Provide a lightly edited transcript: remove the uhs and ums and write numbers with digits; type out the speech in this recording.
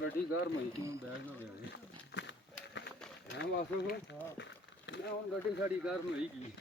ਗੱਡੀ ਗਰਮ ਹੋਈ ਕਿਉਂ ਬੈਗ ਨਾ ਗਿਆ ਹਾਂ ਵਾਸੂ ਹਾਂ ਹੁਣ ਗੱਡੀ ਸਾਡੀ ਗਰਮ ਹੋਈ ਗਈ